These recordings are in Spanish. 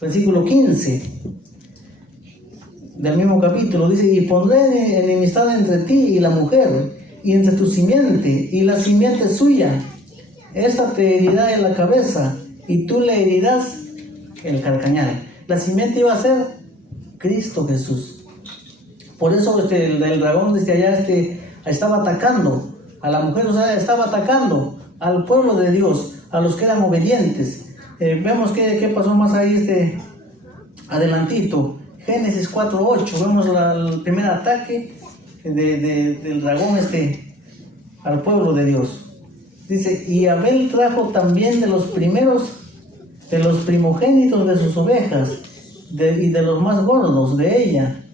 versículo 15 del mismo capítulo, dice: y pondré enemistad entre ti y la mujer, y entre tu simiente y la simiente suya. Esta te herirá en la cabeza, y tú le herirás el calcañar. La simiente iba a ser Cristo Jesús. Por eso el dragón desde allá estaba atacando a la mujer, o sea, estaba atacando al pueblo de Dios, a los que eran obedientes. Vemos qué pasó más ahí adelantito. Génesis 4:8, vemos el primer ataque del dragón al pueblo de Dios. Dice: y Abel trajo también de los primogénitos de sus ovejas, y de los más gordos de ella.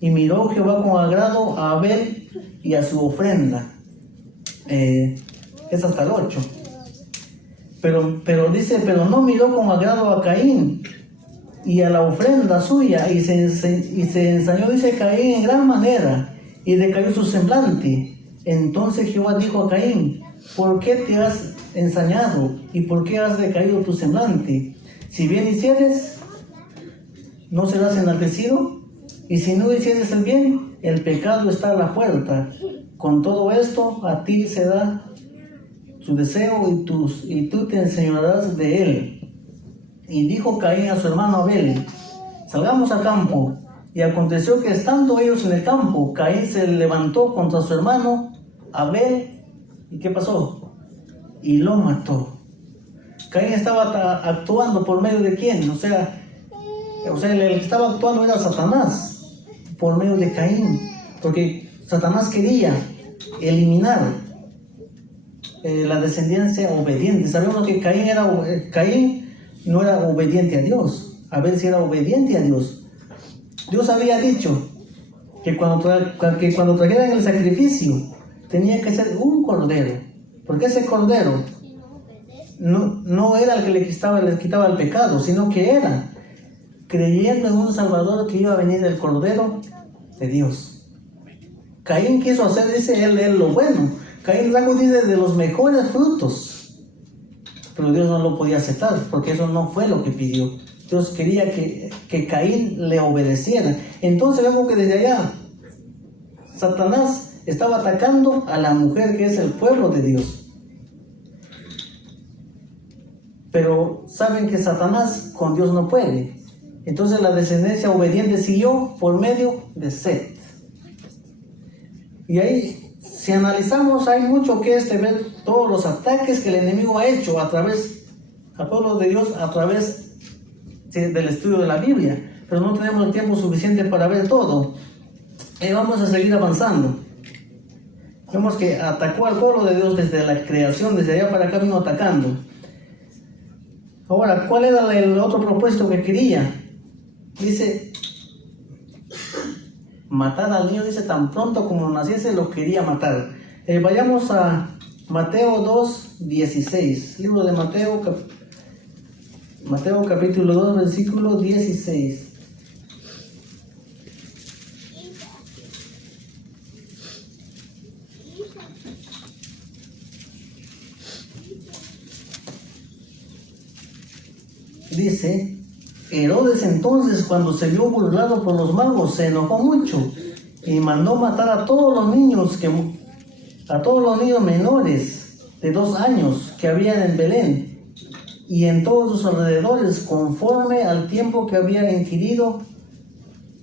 Y miró Jehová con agrado a Abel y a su ofrenda. Es hasta el 8. Pero dice: pero no miró con agrado a Caín y a la ofrenda suya, y se ensañó, dice, Caín en gran manera, y decayó su semblante. Entonces Jehová dijo a Caín: ¿por qué te has ensañado? ¿Y por qué has decaído tu semblante? Si bien hicieres, no serás enaltecido, y si no hicieres el bien, el pecado está a la puerta. Con todo esto, a ti se da su deseo, y tú te enseñarás de él. Y dijo Caín a su hermano Abel: salgamos al campo. Y aconteció que estando ellos en el campo, Caín se levantó contra su hermano Abel. ¿Y qué pasó? Y lo mató. Caín estaba actuando por medio de ¿quién? O sea, el que estaba actuando era Satanás, por medio de Caín. Porque Satanás quería eliminar la descendencia obediente. Sabemos que Caín no era obediente a Dios. Abel sí era obediente a Dios. Dios había dicho que cuando trajeran el sacrificio tenía que ser un cordero, porque ese cordero no era el que les quitaba el pecado, sino que era creyendo en un Salvador que iba a venir el cordero de Dios. Caín quiso hacer, dice él lo bueno. Caín trajo, dice, de los mejores frutos, pero Dios no lo podía aceptar, porque eso no fue lo que pidió. Dios quería que Caín le obedeciera. Entonces vemos que desde allá Satanás estaba atacando a la mujer, que es el pueblo de Dios. Pero saben que Satanás con Dios no puede. Entonces la descendencia obediente siguió por medio de Set. Y ahí, si analizamos, hay mucho que ver todos los ataques que el enemigo ha hecho al pueblo de Dios a través del estudio de la Biblia. Pero no tenemos el tiempo suficiente para ver todo. Vamos a seguir avanzando. Vemos que atacó al pueblo de Dios desde la creación, desde allá para acá vino atacando. Ahora, ¿cuál era el otro propósito que quería? Dice, matar al niño, dice, tan pronto como naciese lo quería matar. Vayamos a Mateo 2:16, libro de Mateo capítulo 2, versículo 16. Dice: Herodes entonces, cuando se vio burlado por los magos, se enojó mucho y mandó matar a todos los niños menores de 2 años que habían en Belén y en todos sus alrededores, conforme al tiempo que había inquirido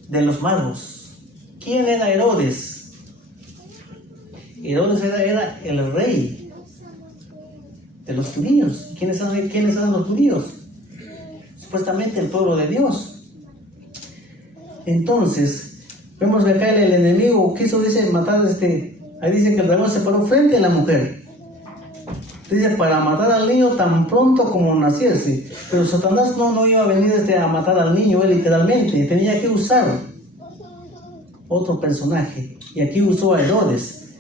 de los magos. ¿Quién era Herodes? Herodes era el rey de los judíos. ¿Quiénes eran los judíos? Supuestamente el pueblo de Dios. Entonces, vemos que acá el enemigo quiso, dice, matar ahí dice que el dragón se paró frente a la mujer. Dice, para matar al niño tan pronto como naciese. Pero Satanás no iba a venir a matar al niño, él literalmente. Tenía que usar otro personaje. Y aquí usó a Herodes.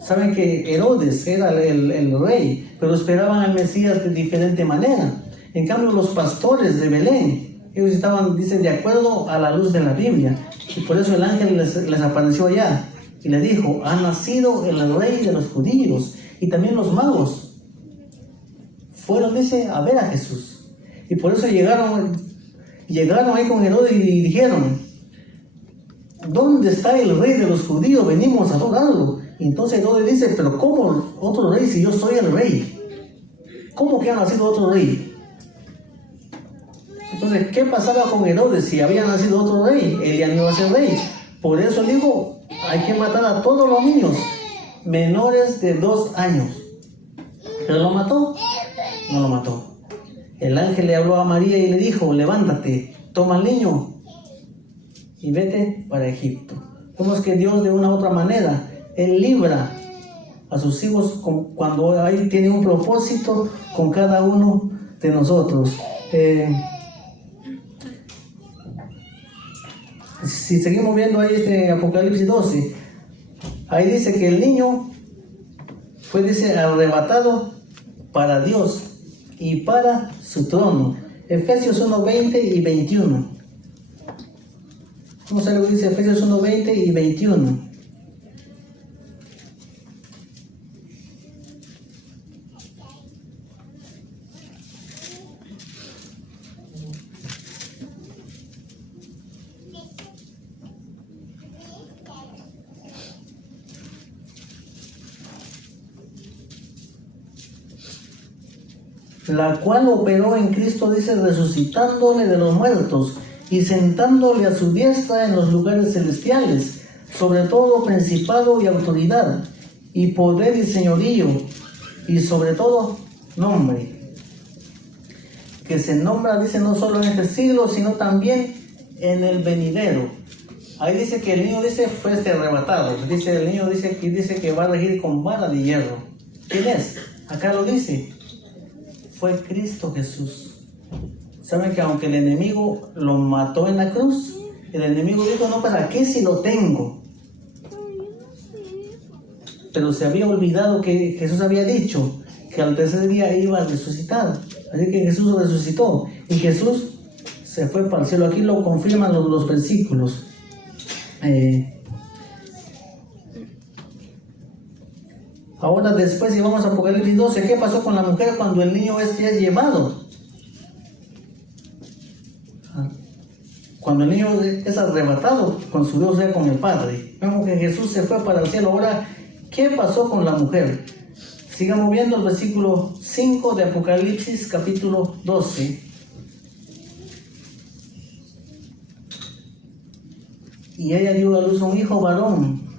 Saben que Herodes era el rey, pero esperaban al Mesías de diferente manera. En cambio, los pastores de Belén, ellos estaban, dicen, de acuerdo a la luz de la Biblia. Y por eso el ángel les apareció allá y les dijo: ha nacido el rey de los judíos. Y también los magos fueron, dice, a ver a Jesús. Y por eso llegaron llegaron ahí con Herodes y dijeron: ¿dónde está el rey de los judíos? Venimos a adorarlo. Y entonces Herodes dice: pero ¿cómo otro rey si yo soy el rey? ¿Cómo que ha nacido otro rey? Entonces, ¿qué pasaba con Herodes? Si había nacido otro rey, él ya no iba a ser rey. Por eso digo, hay que matar a todos los niños menores de 2 años. ¿Pero lo mató? No lo mató. El ángel le habló a María y le dijo: levántate, toma al niño y vete para Egipto. Vemos que Dios, de una u otra manera, Él libra a sus hijos cuando Él tiene un propósito con cada uno de nosotros. Si seguimos viendo ahí Apocalipsis 12, ahí dice que el niño fue, dice, arrebatado para Dios y para su trono. Efesios 1, 20 y 21. Vamos a ver lo que dice Efesios 1, 20 y 21. La cual operó en Cristo, dice, resucitándole de los muertos y sentándole a su diestra en los lugares celestiales, sobre todo principado y autoridad, y poder y señorío, y sobre todo nombre, que se nombra, dice, no solo en este siglo, sino también en el venidero. Ahí dice que el niño, dice, fue arrebatado. Dice, el niño dice que va a regir con vara de hierro. ¿Quién es? Acá lo dice. Fue Cristo Jesús. ¿Saben que aunque el enemigo lo mató en la cruz, el enemigo dijo: no, ¿para qué si lo tengo? Pero se había olvidado que Jesús había dicho que al tercer día iba a resucitar. Así que Jesús resucitó y Jesús se fue para el cielo. Aquí lo confirman los versículos. Ahora después, si vamos a Apocalipsis 12, ¿qué pasó con la mujer cuando el niño es llevado? Cuando el niño es arrebatado con su Dios, o sea, con el Padre. Vemos que Jesús se fue para el cielo. Ahora, ¿qué pasó con la mujer? Sigamos viendo el versículo 5 de Apocalipsis capítulo 12. Y ella dio a luz a un hijo varón,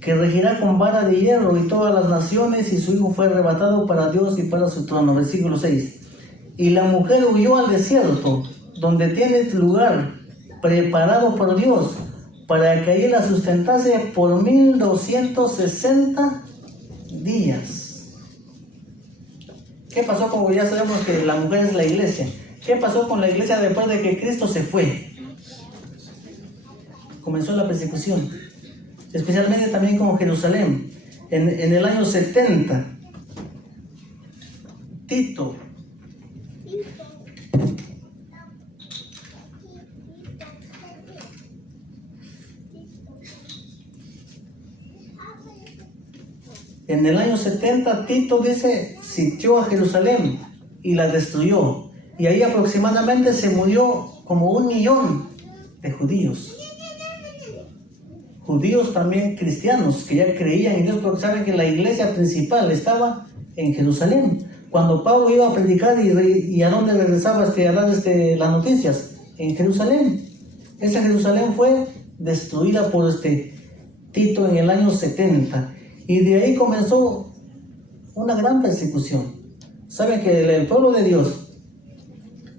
que regirá con vara de hierro y todas las naciones, y su hijo fue arrebatado para Dios y para su trono. Versículo 6. Y la mujer huyó al desierto, donde tiene lugar preparado por Dios, para que allí la sustentase por 1260 días. ¿Qué pasó? Como ya sabemos que la mujer es la iglesia. ¿Qué pasó con la iglesia después de que Cristo se fue? Comenzó la persecución, especialmente también con Jerusalén. En el año 70, Tito dice, sitió a Jerusalén y la destruyó. Y ahí aproximadamente se murió como 1 millón de judíos. Judíos también cristianos que ya creían en Dios, porque saben que la iglesia principal estaba en Jerusalén. Cuando Pablo iba a predicar, ¿y a dónde regresaba a dar las noticias? En Jerusalén. Esa Jerusalén fue destruida por Tito en el año 70. Y de ahí comenzó una gran persecución. Saben que el pueblo de Dios,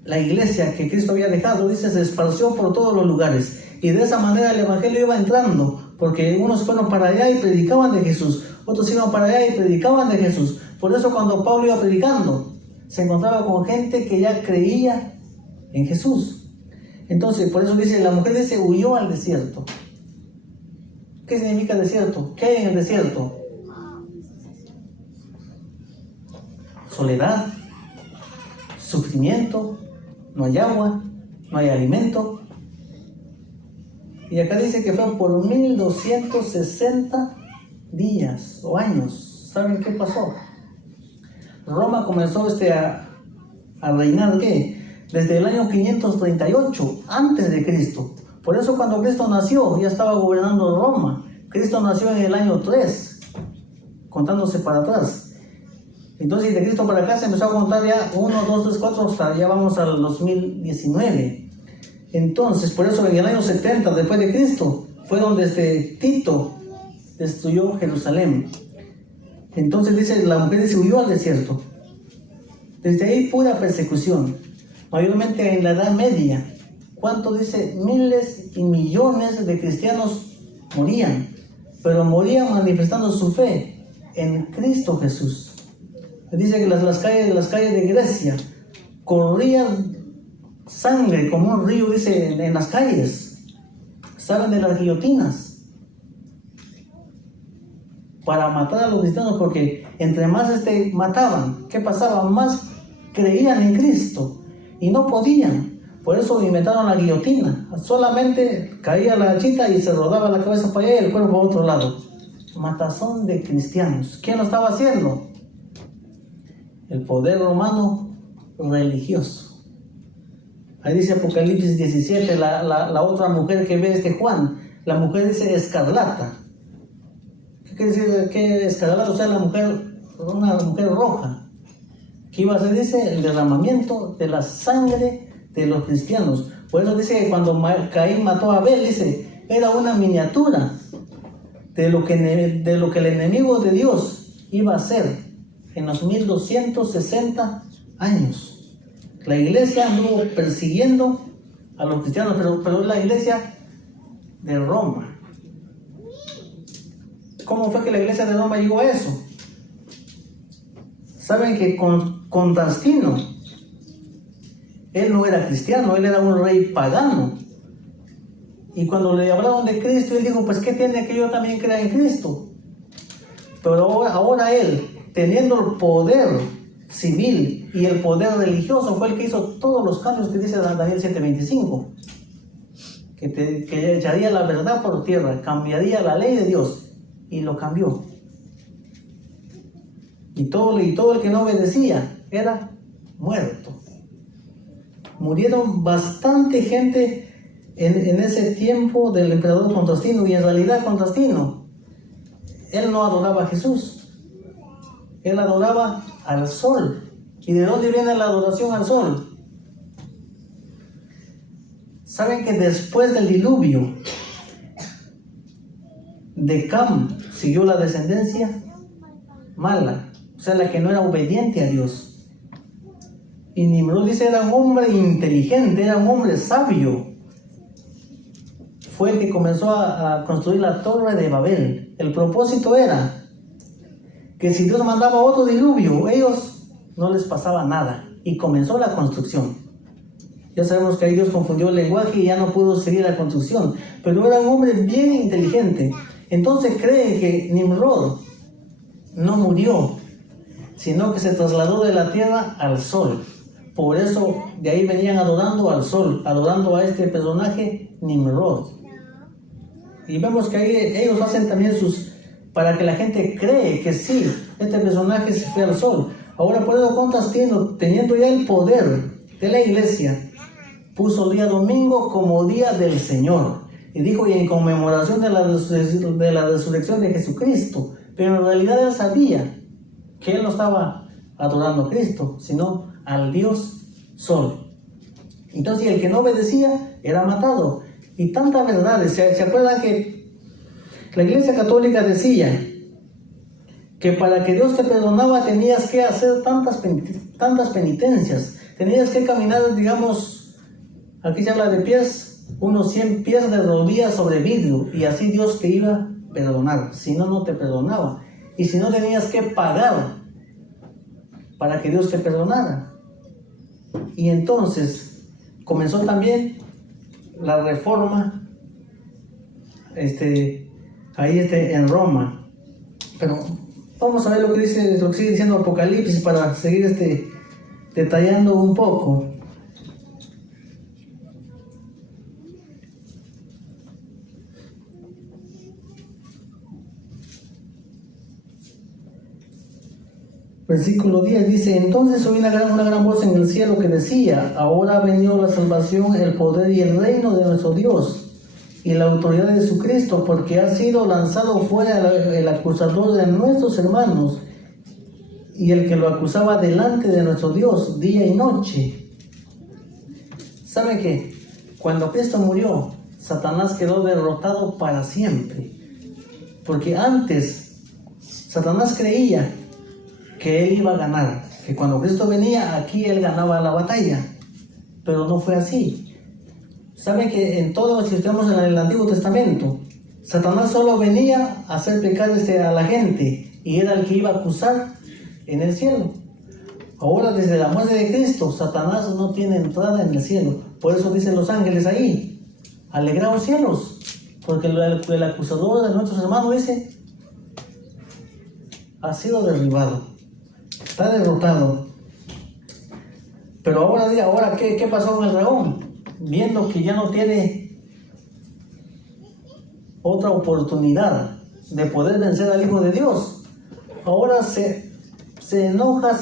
la iglesia que Cristo había dejado, dice, se esparció por todos los lugares. Y de esa manera el evangelio iba entrando, porque unos fueron para allá y predicaban de Jesús, otros iban para allá y predicaban de Jesús. Por eso cuando Pablo iba predicando, se encontraba con gente que ya creía en Jesús. Entonces, por eso dice, la mujer dice, huyó al desierto. ¿Qué significa desierto? ¿Qué hay en el desierto? Soledad, sufrimiento, no hay agua, no hay alimento. Y acá dice que fue por 1260 días o años. ¿Saben qué pasó? Roma comenzó a reinar, ¿qué? desde el año 538 antes de Cristo. Por eso cuando Cristo nació ya estaba gobernando Roma. Cristo nació en el año 3, contándose para atrás. Entonces de Cristo para acá se empezó a contar ya 1, 2, 3, 4, hasta ya vamos al 2019. Entonces por eso en el año 70 después de Cristo fue donde Tito destruyó Jerusalén. Entonces dice, la mujer se huyó al desierto. Desde ahí pura persecución, mayormente en la Edad Media. ¿Cuánto dice? Miles y millones de cristianos morían, pero morían manifestando su fe en Cristo Jesús. Dice que las calles de Grecia corrían sangre como un río, dice, en las calles. Salen de las guillotinas para matar a los cristianos, porque entre más mataban, ¿qué pasaba? Más creían en Cristo y no podían. Por eso inventaron la guillotina. Solamente caía la hachita y se rodaba la cabeza para allá y el cuerpo para otro lado. Matazón de cristianos. ¿Quién lo estaba haciendo? El poder romano religioso. Ahí dice Apocalipsis 17, la otra mujer que ve Juan, la mujer dice escarlata. ¿Qué quiere decir que escarlata? O sea, una mujer roja. ¿Qué iba a hacer? Dice el derramamiento de la sangre de los cristianos. Por eso dice que cuando Caín mató a Abel, dice, era una miniatura de lo que el enemigo de Dios iba a hacer en los 1260 años. La iglesia anduvo persiguiendo a los cristianos, pero es la iglesia de Roma. ¿Cómo fue que la iglesia de Roma llegó a eso? Saben que Constantino, él no era cristiano, él era un rey pagano. Y cuando le hablaron de Cristo, él dijo, pues ¿qué tiene que yo también crea en Cristo? Pero ahora él, teniendo el poder civil y el poder religioso, fue el que hizo todos los cambios que dice Daniel 7:25. Que echaría la verdad por tierra, cambiaría la ley de Dios, y lo cambió. Y todo el que no obedecía era muerto. Murieron bastante gente en ese tiempo del emperador Constantino, y en realidad Constantino, él no adoraba a Jesús, él adoraba al sol. ¿Y de dónde viene la adoración al sol? Saben que después del diluvio de Cam siguió la descendencia mala, o sea, la que no era obediente a Dios. Y Nimrod dice, era un hombre inteligente, era un hombre sabio. Fue el que comenzó a construir la torre de Babel. El propósito era que si Dios mandaba otro diluvio, ellos no les pasaba nada. Y comenzó la construcción. Ya sabemos que ahí Dios confundió el lenguaje y ya no pudo seguir la construcción. Pero era un hombre bien inteligente. Entonces creen que Nimrod no murió, sino que se trasladó de la tierra al sol. Por eso de ahí venían adorando al sol, adorando a este personaje Nimrod. Y vemos que ahí ellos hacen también para que la gente cree que sí, este personaje se fue al sol. Ahora por eso Constantino, teniendo ya el poder de la iglesia, puso el día domingo como día del Señor. Y dijo, y en conmemoración de la resurrección de Jesucristo. Pero en realidad él sabía que él no estaba adorando a Cristo, sino al Dios Sol. Entonces el que no obedecía era matado. Y tantas verdades, ¿se acuerdan que la Iglesia Católica decía que para que Dios te perdonaba tenías que hacer tantas penitencias, tenías que caminar, digamos, aquí se habla de pies, unos 100 pies de rodillas sobre vidrio, y así Dios te iba a perdonar, si no, no te perdonaba, y si no tenías que pagar para que Dios te perdonara. Y entonces comenzó también la reforma ahí en Roma. Pero vamos a ver lo que sigue diciendo Apocalipsis para seguir detallando un poco. Versículo 10 dice: entonces oí una gran voz en el cielo que decía: ahora ha venido la salvación, el poder y el reino de nuestro Dios y la autoridad de Jesucristo, porque ha sido lanzado fuera el acusador de nuestros hermanos y el que lo acusaba delante de nuestro Dios día y noche. ¿Saben qué? Cuando Cristo murió, Satanás quedó derrotado para siempre, porque antes Satanás creía que él iba a ganar, que cuando Cristo venía aquí él ganaba la batalla, pero no fue así. Saben que en todo, si estamos en el Antiguo Testamento, Satanás solo venía a hacer pecar a la gente y era el que iba a acusar en el cielo. Ahora, desde la muerte de Cristo, Satanás no tiene entrada en el cielo. Por eso dicen los ángeles ahí: alegraos cielos, porque el acusador de nuestros hermanos dice: ha sido derribado, está derrotado. Pero ahora ¿qué pasó con el dragón? Viendo que ya no tiene otra oportunidad de poder vencer al Hijo de Dios, ahora se enoja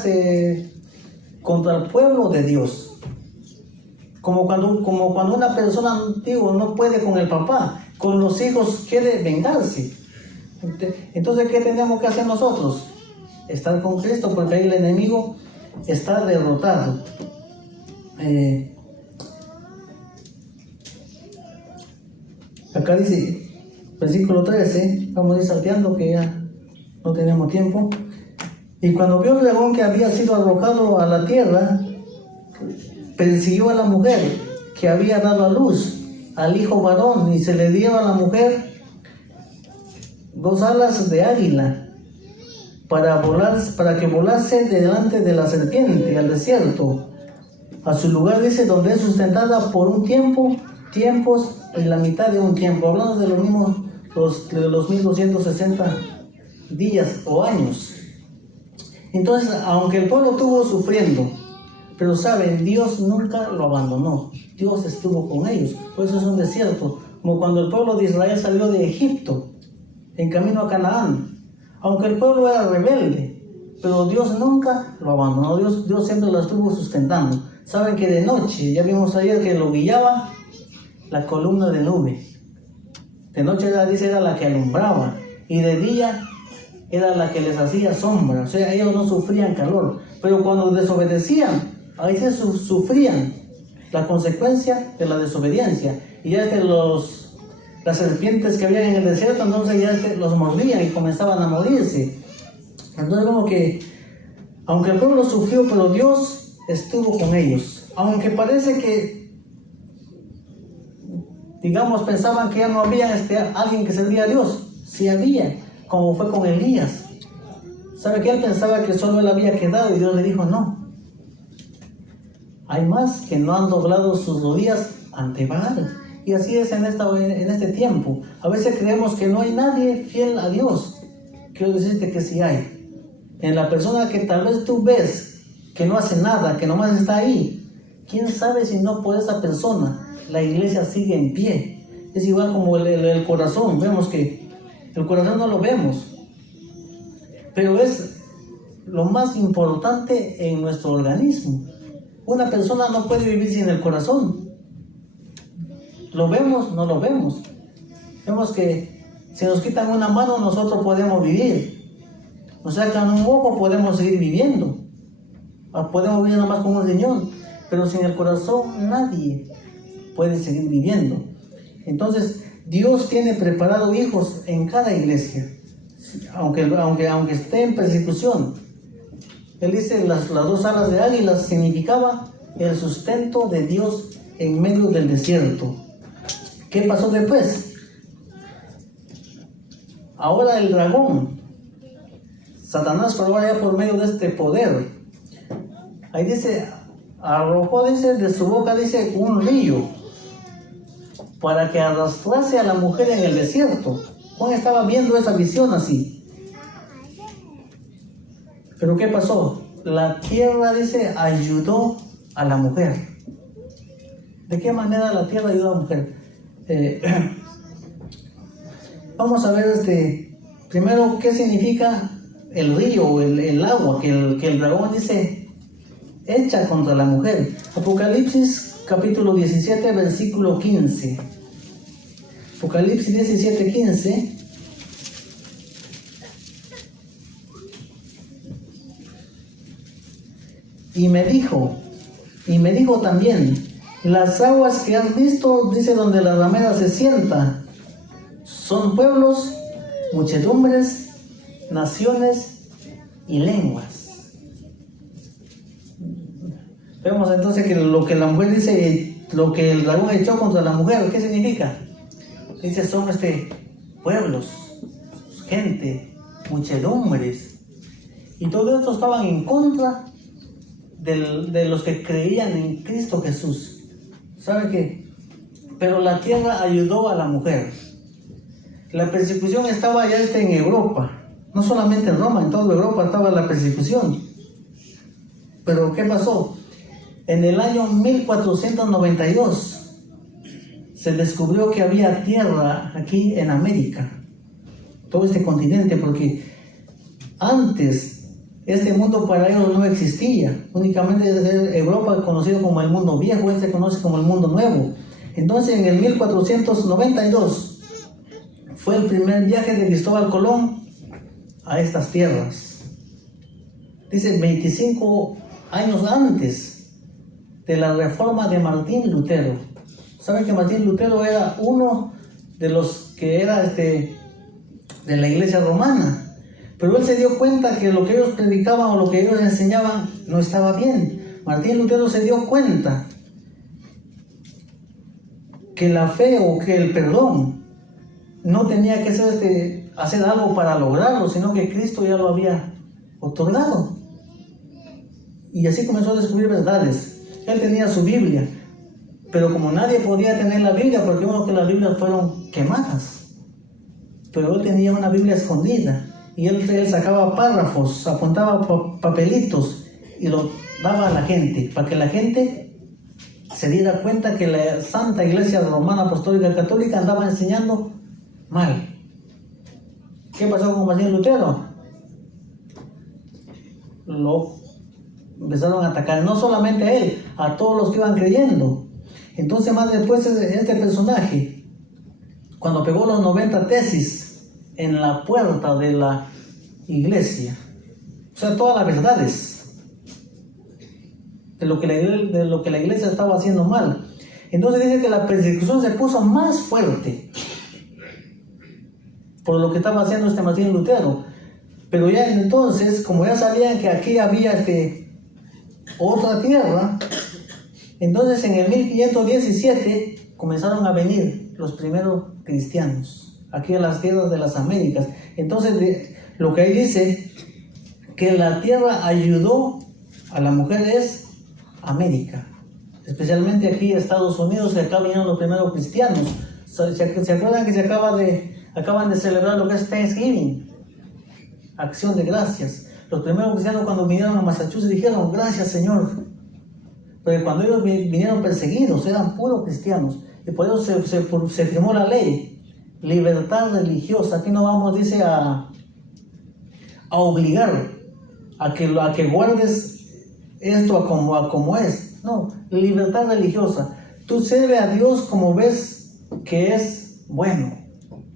contra el pueblo de Dios. Como cuando una persona antigua no puede con el papá, con los hijos quiere vengarse. Entonces, ¿qué tenemos que hacer nosotros? Estar con Cristo, porque ahí el enemigo está derrotado. Acá dice, versículo 13, vamos a ir salteando que ya no tenemos tiempo. Y cuando vio el dragón que había sido arrojado a la tierra, persiguió a la mujer que había dado a luz al hijo varón, y se le dio a la mujer 2 alas de águila para que volase delante de la serpiente al desierto, a su lugar, dice, donde es sustentada por un tiempos y la mitad de un tiempo. Hablando de los 1260 días o años. Entonces, aunque el pueblo estuvo sufriendo, pero saben, Dios nunca lo abandonó. Dios estuvo con ellos. Por eso es un desierto. Como cuando el pueblo de Israel salió de Egipto en camino a Canaán. Aunque el pueblo era rebelde, pero Dios nunca lo abandonó. Dios siempre lo estuvo sustentando. Saben que de noche, ya vimos ayer que lo guiaba la columna de nube. De noche era la que alumbraba, y de día era la que les hacía sombra. O sea, ellos no sufrían calor. Pero cuando desobedecían, ahí se sufrían la consecuencia de la desobediencia. Y ya las serpientes que había en el desierto, entonces ya los mordían y comenzaban a morirse. Entonces vemos que, aunque el pueblo sufrió, pero Dios estuvo con ellos. Aunque parece que, digamos, pensaban que ya no había alguien que servía a Dios. Sí había, como fue con Elías. ¿Sabe que él pensaba que solo él había quedado? Y Dios le dijo: no, hay más que no han doblado sus rodillas ante Baal. Y así es en este tiempo. A veces creemos que no hay nadie fiel a Dios. Quiero decirte que sí hay. En la persona que tal vez tú ves que no hace nada, que nomás está ahí, quién sabe si no por esa persona la iglesia sigue en pie. Es igual como el corazón. Vemos que el corazón no lo vemos, pero es lo más importante en nuestro organismo. Una persona no puede vivir sin el corazón. ¿Lo vemos? No lo vemos. Vemos que si nos quitan una mano, nosotros podemos vivir. Nos sacan un ojo, podemos seguir viviendo. Podemos vivir nada más con un riñón, pero sin el corazón nadie puede seguir viviendo. Entonces, Dios tiene preparado hijos en cada iglesia, aunque esté en persecución. Él dice, las 2 alas de águila significaba el sustento de Dios en medio del desierto. ¿Qué pasó después? Ahora el dragón, Satanás, pero ahora ya por medio de este poder, ahí dice, arrojó, dice, de su boca, dice, un río, para que arrastrase a la mujer en el desierto. Juan estaba viendo esa visión así. Pero ¿qué pasó? La tierra, dice, ayudó a la mujer. ¿De qué manera la tierra ayudó a la mujer? Vamos a ver primero qué significa el río, el agua, que el dragón dice, echa contra la mujer. Apocalipsis capítulo 17, versículo 15. Apocalipsis 17, 15. Y me dijo también, las aguas que has visto, dice, donde la ramera se sienta, son pueblos, muchedumbres, naciones y lenguas. Vemos entonces que lo que la mujer dice, lo que el dragón echó contra la mujer, ¿qué significa? Dice, son pueblos, gente, muchedumbres. Y todo esto estaban en contra de los que creían en Cristo Jesús. ¿Sabe qué? Pero la tierra ayudó a la mujer. La persecución estaba ya en Europa. No solamente en Roma, en toda Europa estaba la persecución. Pero ¿qué pasó? En el año 1492 se descubrió que había tierra aquí en América, todo este continente, porque antes este mundo para ellos no existía. Únicamente Europa, conocido como el mundo viejo, se conoce como el mundo nuevo. Entonces en el 1492 fue el primer viaje de Cristóbal Colón a estas tierras. Dice, 25 años antes de la reforma de Martín Lutero. ¿Saben que Martín Lutero era uno de los que era de la iglesia romana? Pero él se dio cuenta que lo que ellos predicaban o lo que ellos enseñaban no estaba bien. Martín Lutero se dio cuenta que la fe o que el perdón no tenía que ser hacer algo para lograrlo, sino que Cristo ya lo había otorgado. Y así comenzó a descubrir verdades. Él tenía su Biblia, pero como nadie podía tener la Biblia, porque uno que las Biblias fueron quemadas, pero él tenía una Biblia escondida. Y él sacaba párrafos, apuntaba papelitos y lo daba a la gente, para que la gente se diera cuenta que la Santa Iglesia Romana Apostólica Católica andaba enseñando mal. ¿Qué pasó con Martín Lutero? Lo empezaron a atacar, no solamente a él, a todos los que iban creyendo. Entonces más después este personaje, cuando pegó los 90 tesis en la puerta de la iglesia, o sea, todas las verdades de lo que la iglesia estaba haciendo mal. Entonces dice que la persecución se puso más fuerte por lo que estaba haciendo Martín Lutero. Pero ya entonces, como ya sabían que aquí había otra tierra, entonces en el 1517 comenzaron a venir los primeros cristianos aquí a las tierras de las Américas. Entonces lo que ahí dice que la tierra ayudó a la mujer es América, especialmente aquí Estados Unidos, que acá vinieron los primeros cristianos. ¿Se acuerdan que acaban de celebrar lo que es Thanksgiving, acción de gracias? Los primeros cristianos cuando vinieron a Massachusetts dijeron gracias Señor, porque cuando ellos vinieron perseguidos eran puros cristianos, y por eso se firmó la ley libertad religiosa. Aquí no vamos, dice, a obligar a que guardes esto a como es. No, libertad religiosa. Tú sirve a Dios como ves que es bueno.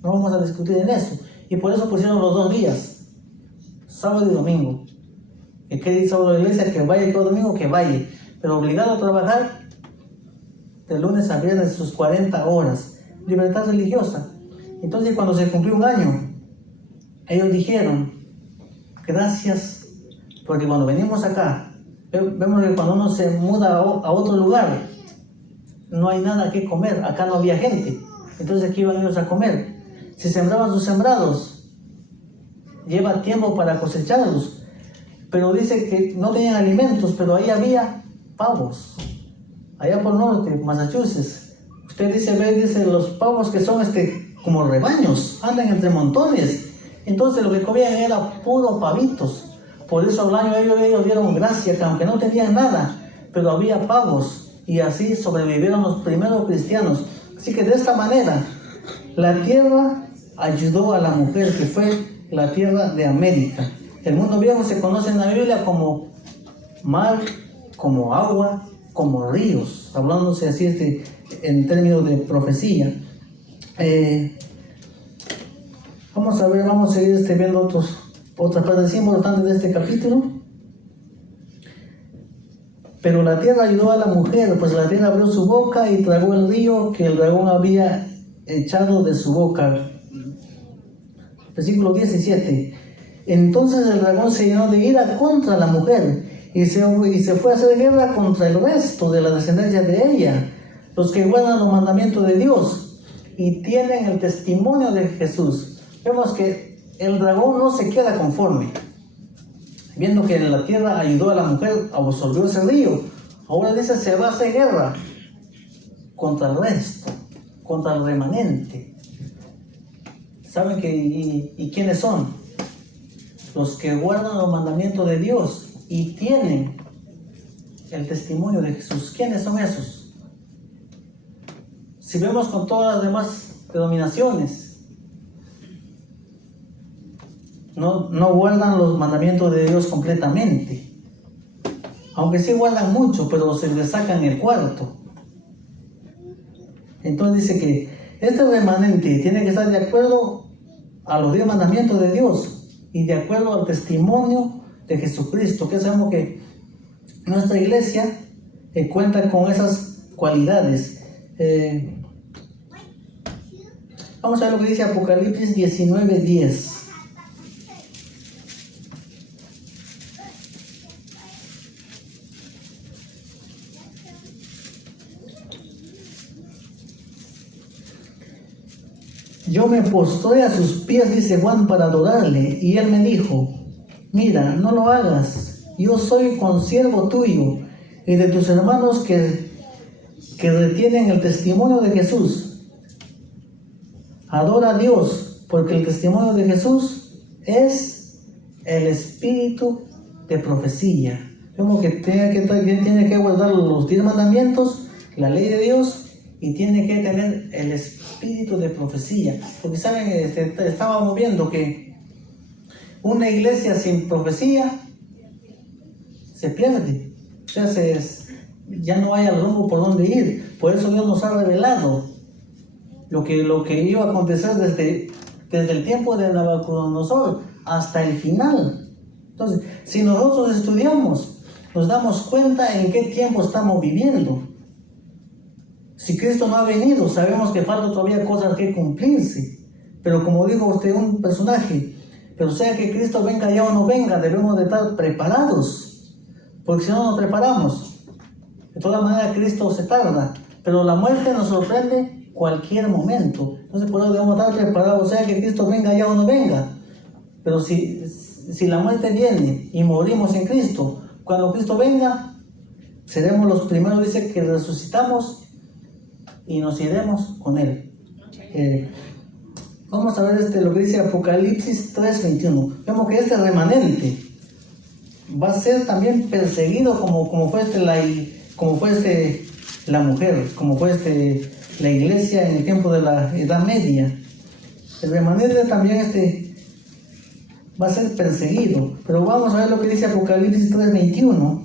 No vamos a discutir en eso. Y por eso pusieron los 2 días, sábado y domingo. El que dice sábado de la iglesia que vaya, y todo domingo que vaya. Pero obligado a trabajar de lunes a viernes sus 40 horas. Libertad religiosa. Entonces cuando se cumplió 1 año, ellos dijeron, gracias, porque cuando venimos acá, vemos que cuando uno se muda a otro lugar, no hay nada que comer, acá no había gente, entonces aquí iban ellos a comer. Si sembraban sus sembrados, lleva tiempo para cosecharlos, pero dice que no tenían alimentos, pero ahí había pavos, allá por norte, Massachusetts. Usted dice los pavos que son como rebaños, andan entre montones. Entonces lo que comían era puro pavitos. Por eso al año ellos dieron gracia, que aunque no tenían nada, pero había pavos, y así sobrevivieron los primeros cristianos. Así que de esta manera la tierra ayudó a la mujer, que fue la tierra de América. El mundo viejo se conoce en la Biblia como mar, como agua, como ríos, hablándose así en términos de profecía. Vamos a ver, vamos a seguir viendo otras partes importantes de este capítulo. Pero la tierra ayudó a la mujer, pues la tierra abrió su boca y tragó el río que el dragón había echado de su boca. Versículo 17. Entonces el dragón se llenó de ira contra la mujer y se fue a hacer guerra contra el resto de la descendencia de ella, los que guardan los mandamientos de Dios y tienen el testimonio de Jesús. Vemos que el dragón no se queda conforme. Viendo que en la tierra ayudó a la mujer, absorbió ese río. Ahora dice, se va a hacer guerra contra el resto, contra el remanente. ¿Saben y quiénes son? Los que guardan los mandamientos de Dios y tienen el testimonio de Jesús. ¿Quiénes son esos? Si vemos con todas las demás denominaciones, no guardan los mandamientos de Dios completamente. Aunque sí guardan mucho, pero se les sacan el cuarto. Entonces dice que este remanente tiene que estar de acuerdo a los 10 mandamientos de Dios y de acuerdo al testimonio de Jesucristo, que sabemos que nuestra iglesia cuenta con esas cualidades. Vamos a ver lo que dice Apocalipsis 19:10. Yo me postré a sus pies, dice Juan, para adorarle, y él me dijo, mira, no lo hagas, yo soy consiervo tuyo y de tus hermanos que retienen el testimonio de Jesús. Adora a Dios, porque el testimonio de Jesús es el espíritu de profecía. Vemos que tiene que guardar los 10 mandamientos, la ley de Dios, y tiene que tener el espíritu de profecía. Porque saben, estábamos viendo que una iglesia sin profecía se pierde. O sea, ya no hay al rumbo por donde ir. Por eso Dios nos ha revelado lo que iba a acontecer desde el tiempo de Nabucodonosor hasta el final. Entonces, si nosotros estudiamos, nos damos cuenta en qué tiempo estamos viviendo. Si Cristo no ha venido, sabemos que faltan todavía cosas que cumplirse. Pero como dijo usted, un personaje, pero sea que Cristo venga ya o no venga, debemos de estar preparados. Porque si no nos preparamos, de todas maneras Cristo se tarda. Pero la muerte nos sorprende cualquier momento. Entonces por eso debemos estar preparados, sea que Cristo venga ya o no venga. Pero si la muerte viene y morimos en Cristo, cuando Cristo venga, seremos los primeros, dice, que resucitamos y nos iremos con Él. Vamos a ver lo que dice Apocalipsis 3:21. Vemos que este remanente va a ser también perseguido como fue la mujer, como fue la iglesia en el tiempo de la Edad Media. El remanente también va a ser perseguido. Pero vamos a ver lo que dice Apocalipsis 3:21.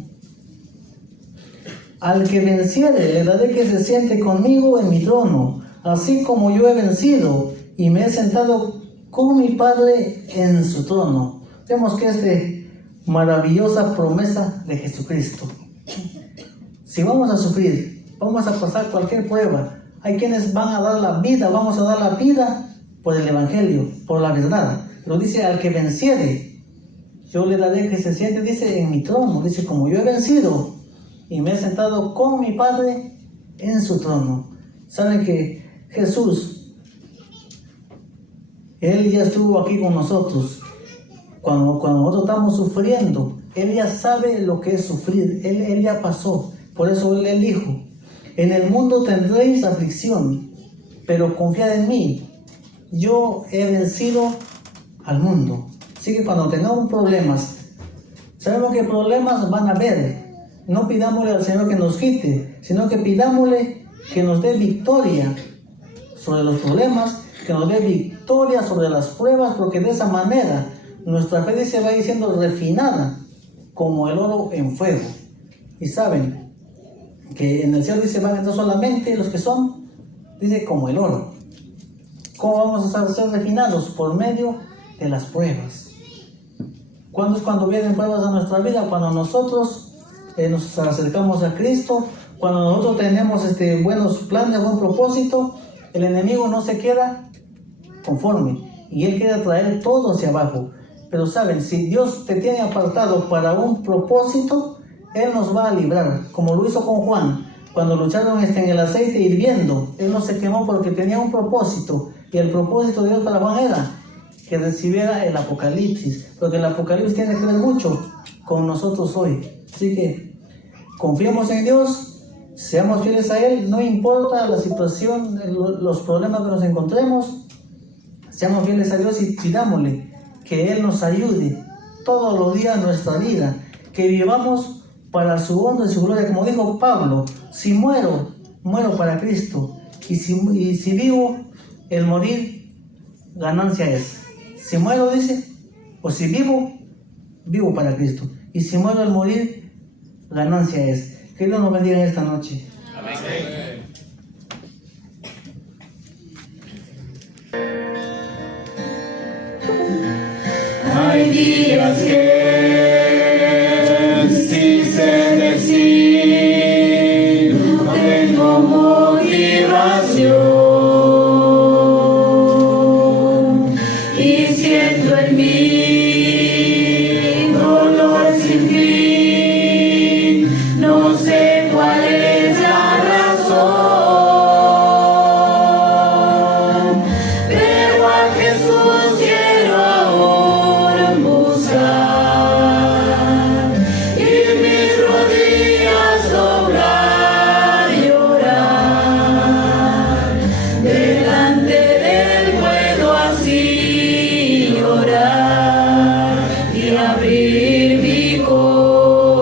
Al que venciere le daré que se siente conmigo en mi trono, así como yo he vencido y me he sentado con mi Padre en su trono. Vemos que es maravillosa promesa de Jesucristo. Si vamos a sufrir, vamos a pasar cualquier prueba, hay quienes van a dar la vida, vamos a dar la vida por el Evangelio, por la verdad. Pero dice, al que venciere, yo le daré que se siente, dice, en mi trono. Dice, como yo he vencido y me he sentado con mi Padre en su trono. Saben que Jesús, Él ya estuvo aquí con nosotros. Cuando nosotros estamos sufriendo, Él ya sabe lo que es sufrir. Él ya pasó. Por eso Él dijo, en el mundo tendréis aflicción, pero confiad en mí. Yo he vencido al mundo. Así que cuando tengamos problemas, sabemos que problemas van a haber. No pidámosle al Señor que nos quite, sino que pidámosle que nos dé victoria sobre los problemas, que nos dé victoria sobre las pruebas, porque de esa manera nuestra fe dice va siendo refinada como el oro en fuego. Y saben que en el cielo dice van a entrar solamente los que son, dice, como el oro. ¿Cómo vamos a ser refinados? Por medio de las pruebas. ¿Cuándo es cuando vienen pruebas a nuestra vida? Cuando nosotros nos acercamos a Cristo, cuando nosotros tenemos buenos planes, buen propósito, el enemigo no se queda conforme y él quiere traer todo hacia abajo. Pero saben, si Dios te tiene apartado para un propósito, Él nos va a librar, como lo hizo con Juan. Cuando lucharon en el aceite hirviendo, él no se quemó porque tenía un propósito. Y el propósito de Dios para Juan era que recibiera el Apocalipsis. Porque el Apocalipsis tiene que ver mucho con nosotros hoy. Así que confiemos en Dios, seamos fieles a Él, no importa la situación, los problemas que nos encontremos. Seamos fieles a Dios y pidámosle que Él nos ayude todos los días de nuestra vida. Que vivamos para su honra y su gloria, como dijo Pablo, si muero, muero para Cristo, y si vivo, el morir, ganancia es. Si muero, dice, o si vivo, vivo para Cristo, y si muero, el morir, ganancia es. Que Dios nos bendiga esta noche. Amén. Hay días que